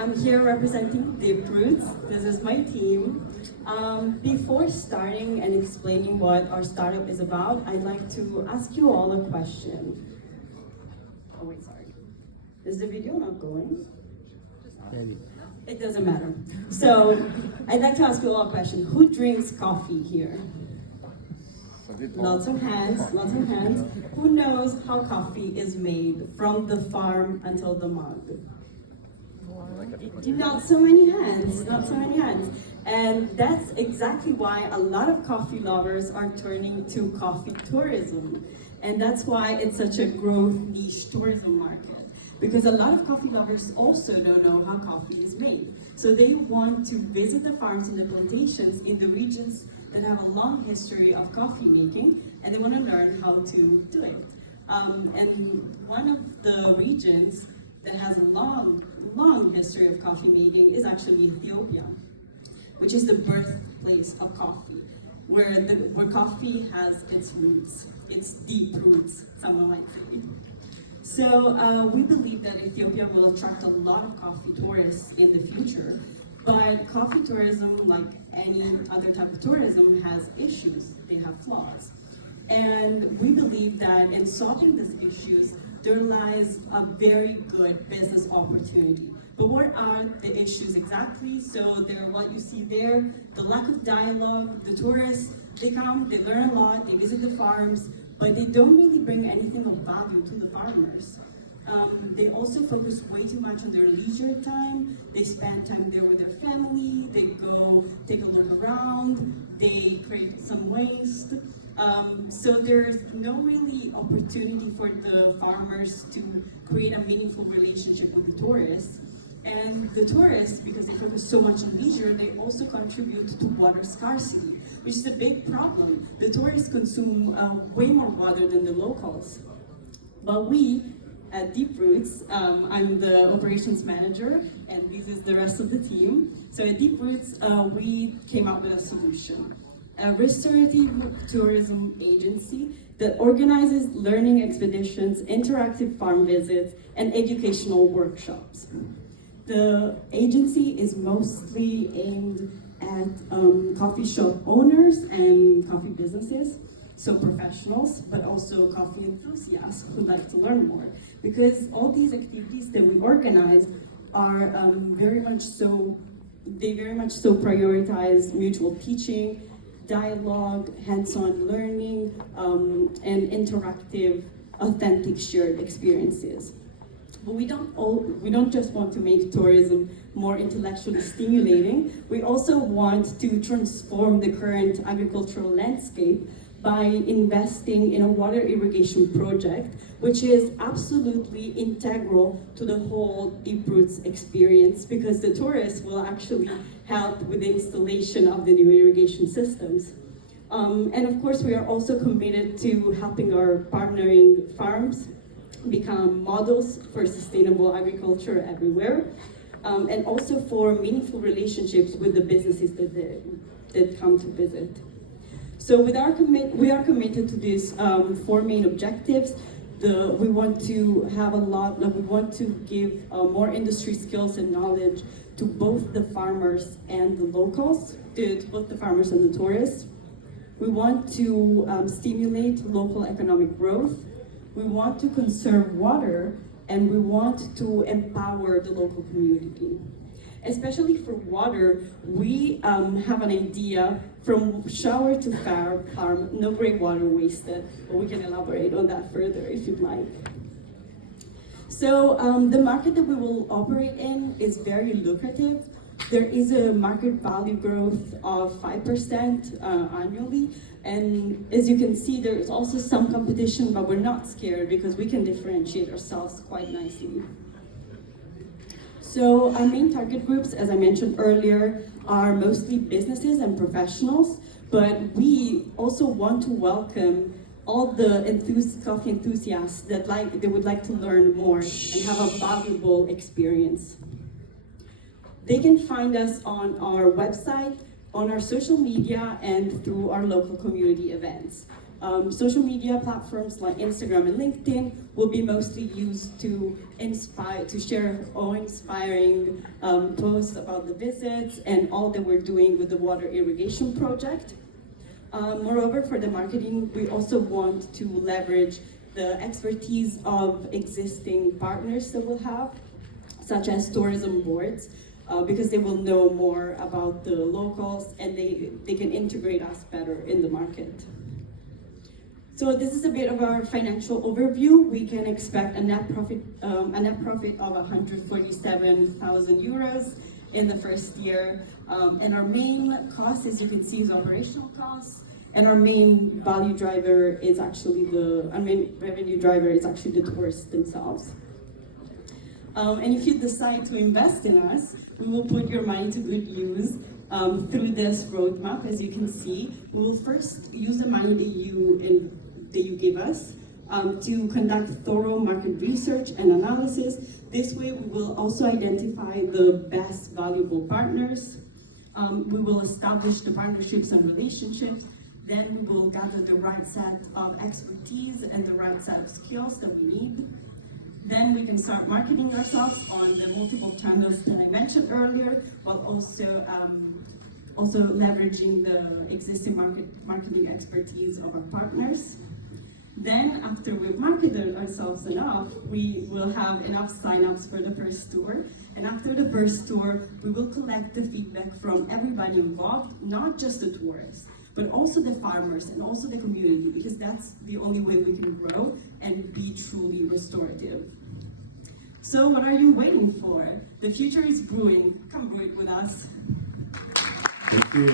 I'm here representing Deep Roots. This is my team. Before starting and explaining what our startup is about, I'd like to ask you all a question. Oh wait, sorry. Is the video not going? Maybe. It doesn't matter. So, I'd like to ask you all a question. Who drinks coffee here? Lots of hands, lots of hands. Who knows how coffee is made from the farm until the mug? Not so many hands, not so many hands. And that's exactly why a lot of coffee lovers are turning to coffee tourism. And that's why it's such a growth niche tourism market. Because a lot of coffee lovers also don't know how coffee is made. So they want to visit the farms and the plantations in the regions that have a long history of coffee making, and they want to learn how to do it. And one of the regions that has a long history of coffee making is actually Ethiopia, which is the birthplace of coffee, where coffee has its roots, its deep roots, someone might say. So we believe that Ethiopia will attract a lot of coffee tourists in the future, but coffee tourism, like any other type of tourism, has issues, they have flaws. And we believe that in solving these issues, there lies a very good business opportunity. But what are the issues exactly? So they're what you see there, the lack of dialogue. The tourists, they come, they learn a lot, they visit the farms, but they don't really bring anything of value to the farmers. They also focus way too much on their leisure time. They spend time there with their family, they go take a look around, they create some waste. So there's no really opportunity for the farmers to create a meaningful relationship with the tourists. And the tourists, because they focus so much on leisure, they also contribute to water scarcity, which is a big problem. The tourists consume way more water than the locals. But we, at Deep Roots, I'm the operations manager, and this is the rest of the team. So at Deep Roots, we came up with a solution. A restorative tourism agency that organizes learning expeditions, interactive farm visits, and educational workshops. The agency is mostly aimed at coffee shop owners and coffee businesses, so professionals, but also coffee enthusiasts who like to learn more. Because all these activities that we organize are very much so prioritize mutual teaching, dialogue, hands-on learning, and interactive, authentic shared experiences. But we don't just want to make tourism more intellectually stimulating. We also want to transform the current agricultural landscape by investing in a water irrigation project, which is absolutely integral to the whole Deep Roots experience, because the tourists will actually help with the installation of the new irrigation systems. And of course, we are also committed to helping our partnering farms become models for sustainable agriculture everywhere, and also for meaningful relationships with the businesses that come to visit. So we are committed to these four main objectives. We want to give more industry skills and knowledge to both the farmers and the locals, to both the farmers and the tourists. We want to stimulate local economic growth. We want to conserve water, and we want to empower the local community. Especially for water, we have an idea from shower to farm, no gray water wasted, but we can elaborate on that further if you'd like. So the market that we will operate in is very lucrative. There is a market value growth of 5% annually. And as you can see, there's also some competition, but we're not scared because we can differentiate ourselves quite nicely. So our main target groups, as I mentioned earlier, are mostly businesses and professionals, but we also want to welcome all the coffee enthusiasts that would like to learn more and have a valuable experience. They can find us on our website, on our social media, and through our local community events. Social media platforms like Instagram and LinkedIn will be mostly used to share awe-inspiring posts about the visits and all that we're doing with the water irrigation project. Moreover, for the marketing, we also want to leverage the expertise of existing partners that we'll have, such as tourism boards, because they will know more about the locals and they can integrate us better in the market. So this is a bit of our financial overview. We can expect a net profit of 147,000 euros in the first year. And our main cost, as you can see, is operational costs. And our main revenue driver is actually the tourists themselves. And if you decide to invest in us, we will put your money to good use through this roadmap. As you can see, we will first use the money that you give us to conduct thorough market research and analysis. This way, we will also identify the best valuable partners. We will establish the partnerships and relationships. Then we will gather the right set of expertise and the right set of skills that we need. Then we can start marketing ourselves on the multiple channels that I mentioned earlier, while also leveraging the existing marketing expertise of our partners. Then, after we've marketed ourselves enough, we will have enough signups for the first tour. And after the first tour, we will collect the feedback from everybody involved, not just the tourists, but also the farmers and also the community, because that's the only way we can grow and be truly restorative. So what are you waiting for? The future is brewing. Come brew it with us. Thank you.